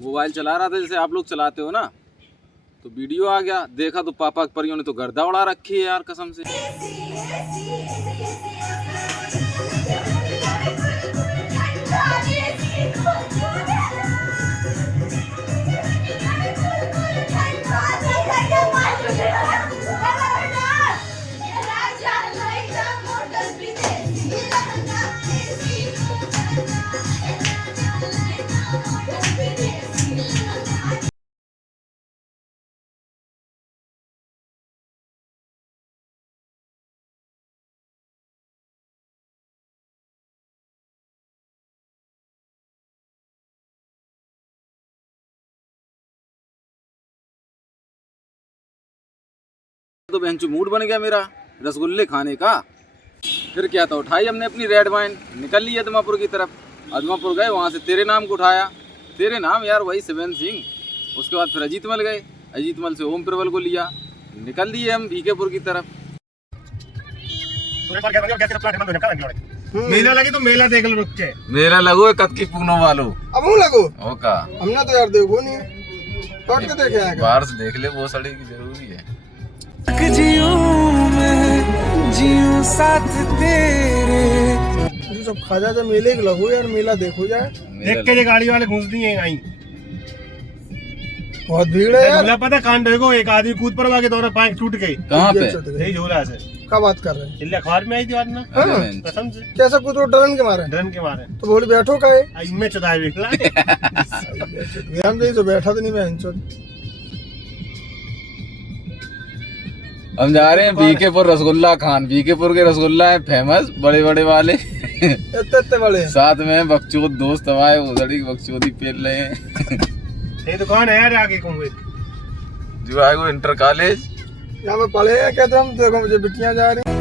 Mobile चला रहा था जैसे आप लोग चलाते हो ना, तो वीडियो आ गया, देखा तो पापा की परियों ने तो गर्दा उड़ा रखी है यार कसम से। तो बेंचू मूड बन गया मेरा रसगुल्ले खाने का। फिर क्या था, उठाई हमने अपनी रेड वाइन, निकल ली अदमापुर की तरफ। अदमापुर गए, वहाँ से तेरे नाम को उठाया। तेरे नाम यार वही शिवेंद्र सिंह। उसके बाद फिर अजीतमल गए, अजीतमल से ओम प्रबल को लिया, निकल दिए हम भीखेपुर की तरफ। मेला लगे तो मेला देख लो रुक के। मेला लगो कद की पूनो वालो अब हूँ लगो ओका हमने तो यार देखो नहीं, कौन के देखे आएगा। बाहर से देख ले, वो सड़ी की जरूरी है। जियूं साथ तेरे। ये सब खा जा मेले के लगो यार, मेला देखो जाए। देख के ये गाड़ी वाले घुस दिए आई। बहुत भीड़ है यार। झूला पता कांड देखो, एक आदमी कूद पड़वा के दौरा पैंक टूट गई। कहाँ पे? यही झूला से। क्या बात कर रहे हैं? इल्ले अखबार में आई थी वरना हाँ? कसम से। कैसा कुछ डरन के मारे? डरन के मारे। तो बोली बैठो का है? आई मैं चुदाए बिखला। हम तो बैठा तो नहीं बहन चोद। हम जा रहे हैं भीखेपुर रसगुल्ला खान। भीखेपुर के रसगुल्ला है फेमस, बड़े बड़े वाले। इतने बड़े साथ में बकचोद दोस्त हमारे, वो सड़ी बकचोदी पेल रहे हैं। ये दुकान है यार आगे कहूँ जो है वो इंटर कॉलेज। यहाँ पे पढ़े हैं, कहते हम देखो मुझे बिटियां जा रही।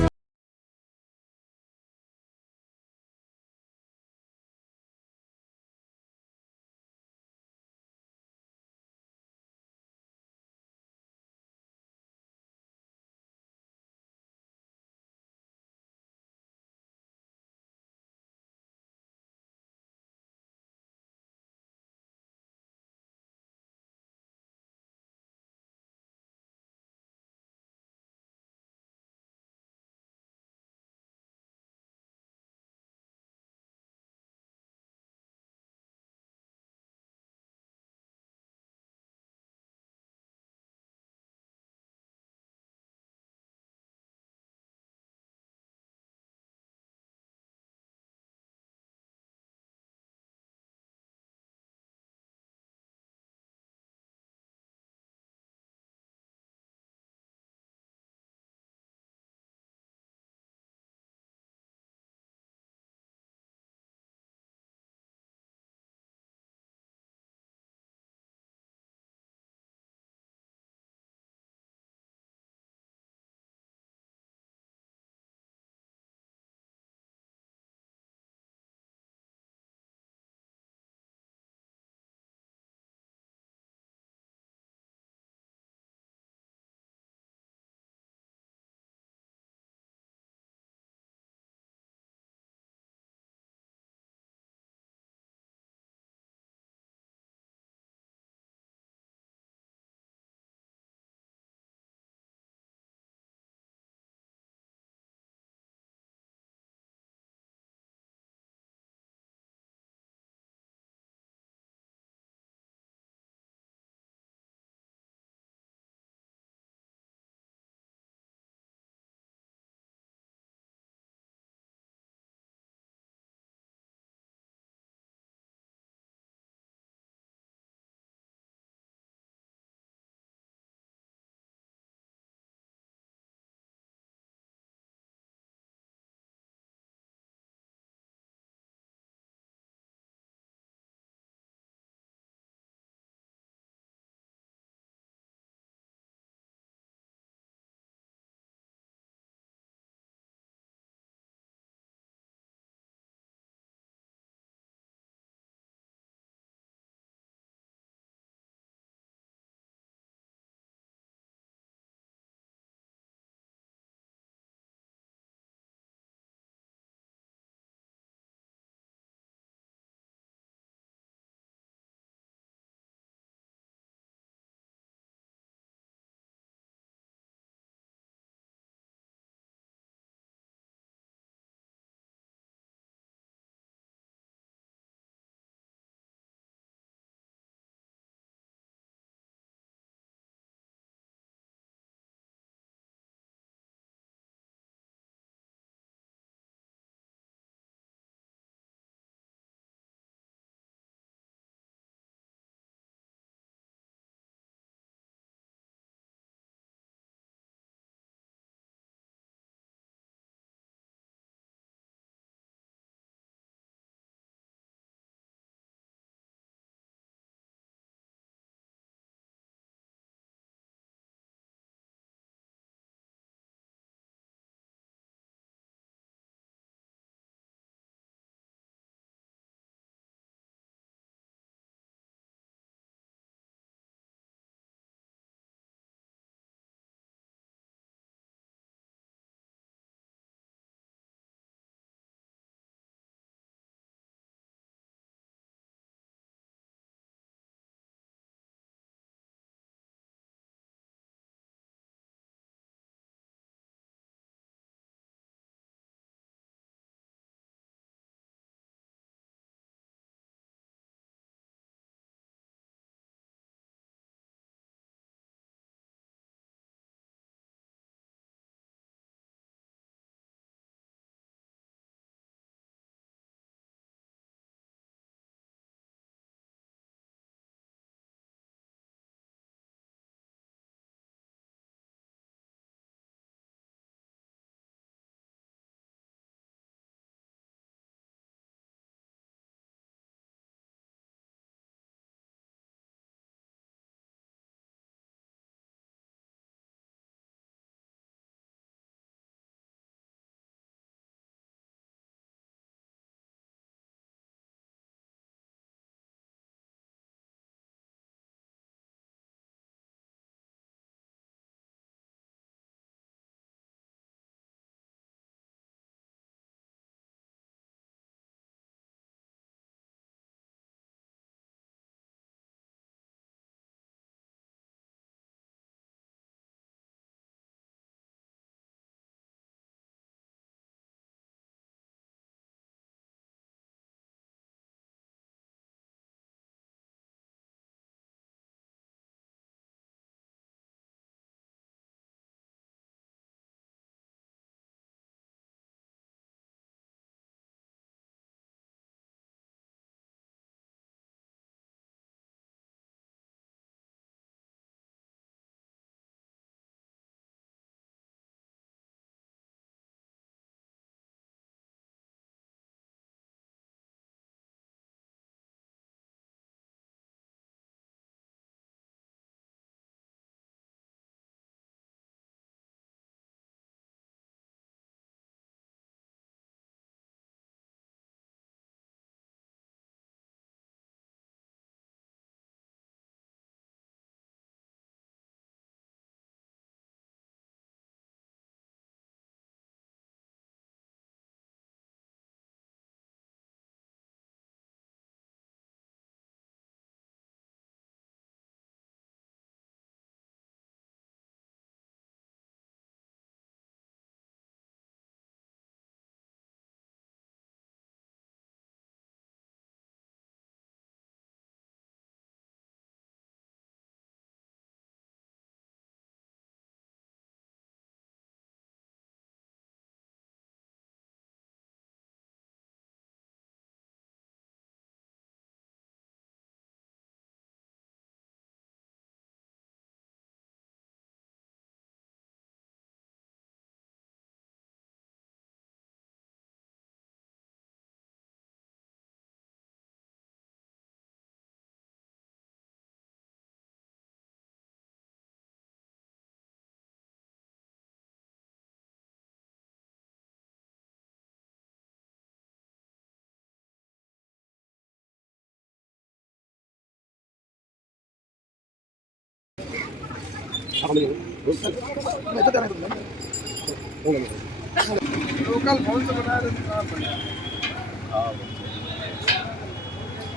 लोकल कौन से बना रहे हैं?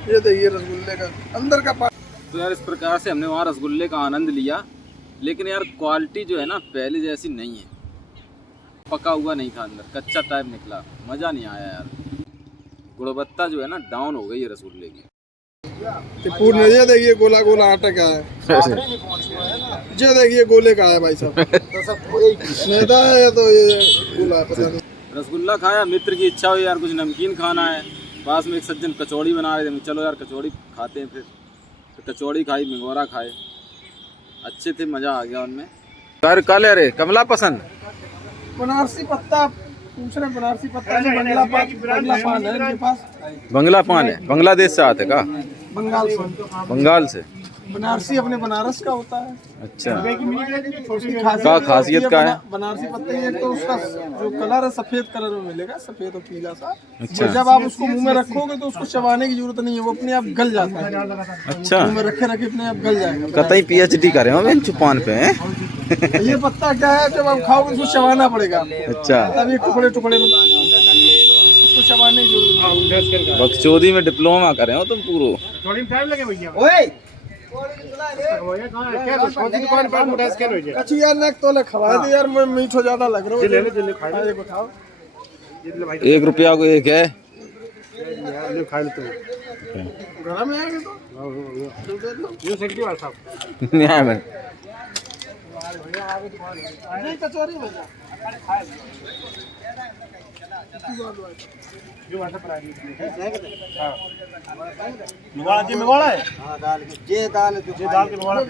ये देखिए रसगुल्ले का अंदर का तो यार इस प्रकार से हमने वहाँ रसगुल्ले का आनंद लिया, लेकिन यार क्वालिटी जो है ना पहले जैसी नहीं है। पका हुआ नहीं था, अंदर कच्चा टाइप निकला, मज़ा नहीं आया यार। गुणवत्ता जो है ना डाउन हो गई है रसगुल्ले की। पूर्ण ये देखिए गोला गोला आटा का है, ये देखिए गोले का है भाई साहब। मैदा है या तो ये गोला है, पता नहीं। रसगुल्ला खाया, मित्र की इच्छा हुई यार कुछ नमकीन खाना है। पास में एक सज्जन कचौड़ी बना रहे थे, चलो यार कचौड़ी खाते हैं। फिर कचौड़ी खाई, मिंगोरा खाए, अच्छे थे, मज़ा आ गया उनमें। यार काले अरे कमला पसंद बनारसी पत्ता पूछ रहे हैं, बनारसी पत्ता नहीं, बंगला पान है इनके पास। बंगला पान है, बांग्लादेश से आते का? बंगाल से। बंगाल से। बनारसी अपने बनारस का होता है। अच्छा, उसकी क्या खासियत क्या है? बनारसी पत्ते एक तो उसका जो कलर है सफेद कलर में मिलेगा, सफेद और पीला सा। अच्छा। जब आप उसको मुंह में रखोगे तो उसको चबाने की जरूरत नहीं है, वो अपने आप गल जाता है। अच्छा, मुंह में रखे रखे अपने आप गल जाएगा। कतई PhD करे हो मैं चुपान पे हैं? ये पत्ता क्या है, जब आप खाओगे उसको चबाना पड़ेगा। अच्छा, तभी टुकड़े टुकड़े में उसको चबाने की जरूरत नहीं। बकचोदी में डिप्लोमा करे हो तुम पूरो। थोड़ी टाइम लगे भैया। ओए क्या कौन सी दुकान पर मोटा स्कैन हो जाए? अच्छी यार ना तोले खवा दे यार, मैं मीठो ज्यादा लग रहा है। ले ले खा ले। देखो खाओ, 1 रुपया को एक है। यार ले खा ले तुम। घर में आएंगे तो ये सेक्रेटरी वाला साहब। न्याय में नहीं कचौरी भैया जो वाला पर आई हां मुगाड़ा जी मुगाड़ा है। हां दाल के दाल के मुगाड़ा।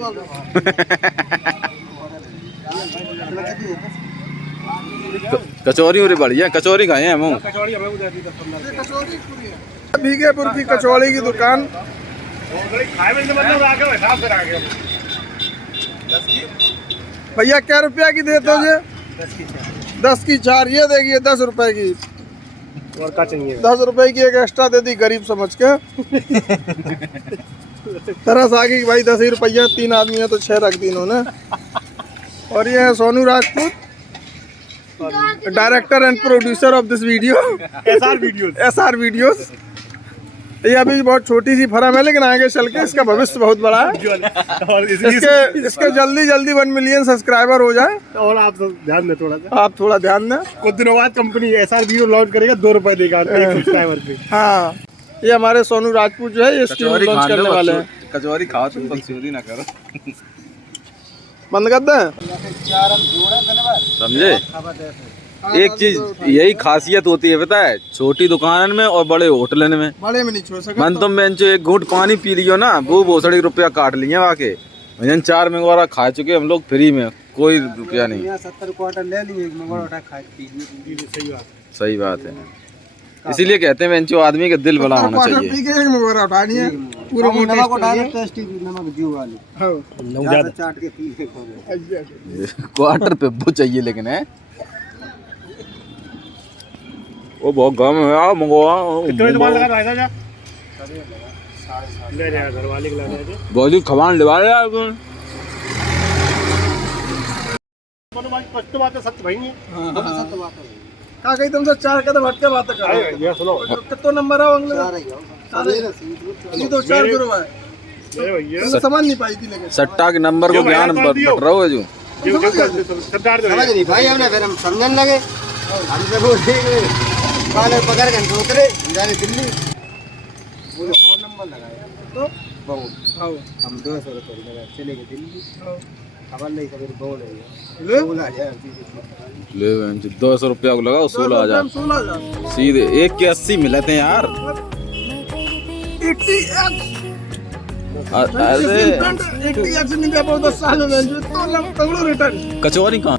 कचौरी उरे बढ़िया, कचौरी खाए हैं हम। कचौड़ी हमें उधर दी 15 कचौरी पूरी है। भीगेपुर की कचौड़ी की दुकान। खाए में मतलब आगे बैठा फिर आगे। भैया क्या रुपया की देते हो ये? 10 की 4। ये देखिए 10 रुपए की। और का चाहिए? 10 रुपए की एक एक्स्ट्रा दे दी गरीब समझ के। तरस आ गई भाई, 10 ही रुपया, 3 आदमी है तो 6 रख दी इन्होंने। और ये है Sonu Rajput, director and producer of this video, SR videos. ये अभी बहुत छोटी सी फर्म है, लेकिन आगे चल के इसका भविष्य बहुत बड़ा है। और इसके जल्दी जल्दी 1 मिलियन सब्सक्राइबर हो जाए। और आप ध्यान दें थोड़ा सा। आप थोड़ा ध्यान दें। कुछ दिनों बाद कंपनी SR वीडियो लॉन्च करेगा, 2 रुपए देगा एक सब्सक्राइबर पे। हाँ, ये हमारे सोनू राजपूत जो है ये स्ट्रीम लॉन्च करने वाले हैं। कचौरी खाओ तुम, बकचोदी ना करो। बंद कर दें, समझे? एक चीज यही खासियत होती है पता है, छोटी दुकान में और बड़े होटलन में। बड़े में नहीं छोड़ सकता। मन तुम बेंचो एक घूंट पानी पी लियो ना, वो 62 रुपया काट लिए वाके। भजन 4 मंगवारा खा चुके हम लोग फ्री में, कोई रुपया नहीं। 70 क्वार्टर ले लिए, मंगवारा खा के। सही बात है, इसीलिए कहते हैं बेंचो आदमी का दिल बड़ा होना चाहिए। पी के एक मंगवारा उठानी है, पूरे नमक को डाले टेस्टी नमक जीव वाली। हाँ, ज्यादा चाट के पी के खा। क्वार्टर पे वो चाहिए लेकिन है वो बहुत कम है। आओ मंगवा। कितने दुकान लगा रहा था? ले जा घर वाले के लगा। बहुत ही खवान ले वाले यार तुम। तो बात सच भाई नहीं। सत्य बात है। का कहीं तुमसे 4 कदम हट के बात कर। ये सुनो, कितना नंबर है अगले? ये तो 4 करो है। अरे भैया तुमने समझ नहीं पाई थी, लेकिन सट्टा के नंबर को ज्ञान बट रहा है जो। सरदार समझ नहीं भाई, हमने फिर हम समझने लगे। हमसे वो काले पकड़ के उतरे जाने दिल्ली। मुझे फोन नंबर लगाया तो बहुत। आओ हम 200 रुपये लगा चले गए दिल्ली। खबर नहीं कभी बोल रही है ले 16,000 ले बेंचो 200 रुपया को लगाओ 16,000 16,000 सीधे। एक के 80 मिले थे यार। 80x अरे 80x नहीं दे पाओ 10 साल में, तो तगड़ो रिटर्न। कचौरी कहाँ?